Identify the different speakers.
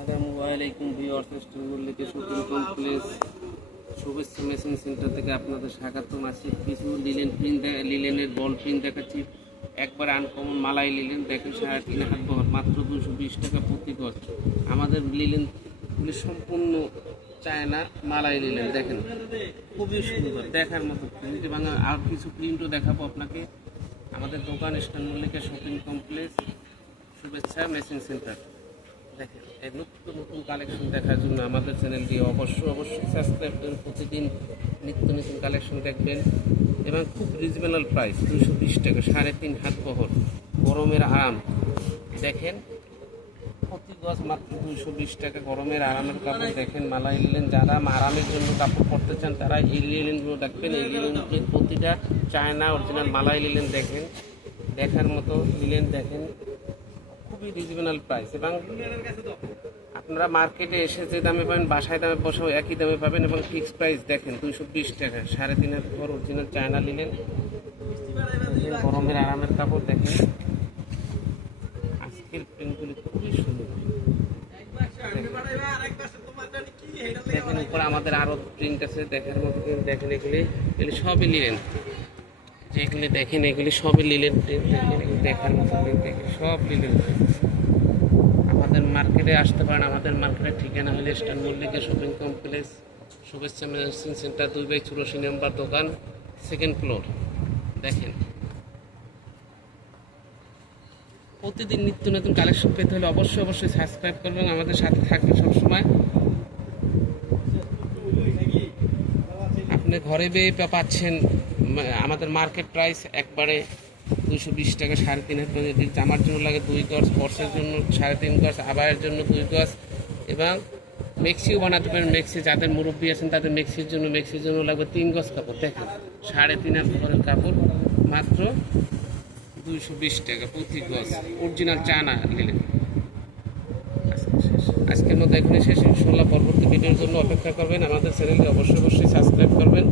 Speaker 1: আসসালামু আলাইকুম ভিউয়ার্স ইস্টানবুলকে শপিং কমপ্লেক্স শুভেচ্ছা মেশিন সেন্টার থেকে আপনাদের স্বাগতম। আছে কিছু লিলেন প্রিন্ট লিলেনের বল প্রিন্ট দেখাচ্ছি। একবার আনকমন মালাই লিলেন, দেখেন সাড়ে তিন হাত বহর মাত্র দুশো বিশ টাকা প্রতি গজ। আমাদের লিলেনগুলি সম্পূর্ণ চায়না মালাই লিলেন, দেখেন। খুবই সুন্দর, দেখার মতো। প্রিন্ট বাংলা আর কিছু প্রিন্টও দেখাবো আপনাকে। আমাদের দোকান eastern Mallika shopping complex. Shubhechha, machine centre. দেখেন, এই নতুন নতুন কালেকশন দেখার জন্য আমাদের চ্যানেলটি অবশ্যই অবশ্যই সাবস্ক্রাইব করুন প্রতিদিন নিত্য নতুন কালেকশন দেখবেন। এবং খুব রিজনেবল প্রাইস দুশো বিশ টাকা, সাড়ে তিন হাত বহর। গরমের আরাম। দেখেন, প্রতি গজ মাত্র দুশো বিশ টাকা গরমের আরামের কাপড়। দেখেন, মালাই লিলেন যারা আরামের জন্য কাপড় পরতে চান, তারা এই দেখবেন। এই প্রতিটা চায়না অরিজিনাল মালাই লিলেন দেখেন। দেখার মতো লিলেন দেখেন। খুবই রিজনেবল প্রাইস এবং আপনারা মার্কেটে এসে যে দামে পাবেন, বাসায় দামে বসেও একই দামে পাবেন এবং ফিক্সড প্রাইস দেখেন, দুইশো বিশ টাকা, সাড়ে তিন হাজার অরিজিনাল চায়না নিলেন। গরমের আরামের কাপড় দেখেন। আজকের প্রিন্টগুলি খুবই সুন্দর। দেখেন, উপরে আমাদের আরও প্রিন্ট আছে, দেখার মতো দেখেন এগুলি। এগুলি সবই নিলেন। যেগুলি দেখেন, এগুলি সবই এগুলি দেখার মতো সব লিলেন আমাদের মার্কেটে আসতে পারেন, আমাদের মার্কেটের ঠিকানা হলে star Mallika shopping complex, Shubhechha medicine centre দুই বাই চুরাশি নম্বর দোকান সেকেন্ড ফ্লোর দেখেন। প্রতিদিন নিত্য নতুন কালেকশন পেতে হলে অবশ্যই অবশ্যই সাবস্ক্রাইব করবেন, আমাদের সাথে থাকবেন সবসময়। আপনি ঘরে বেয়ে পাচ্ছেন আমাদের মার্কেট প্রাইস একবারে দুশো বিশ টাকা, সাড়ে তিন হাজার টাকা। জামার জন্য লাগে দুই গজ পর্সের জন্য সাড়ে তিন গজ আবায়ের জন্য দুই গজ এবং মেক্সিও বানাতে পারেন। মেক্সি যাদের মুরব্বী আছেন, তাদের মেক্সির জন্য মেক্সির জন্য লাগবে তিন গজ কাপড়। দেখেন, সাড়ে তিন হাজার কাপড়, মাত্র দুইশো বিশ টাকা প্রতি গজ। অরিজিনাল চানা নিলেন আজকের মতো এখানে শেষ। ইনশাল্লাহ পরবর্তী ভিডিওর জন্য অপেক্ষা করবেন। আমাদের চ্যানেলটি অবশ্যই অবশ্যই সাবস্ক্রাইব করবেন।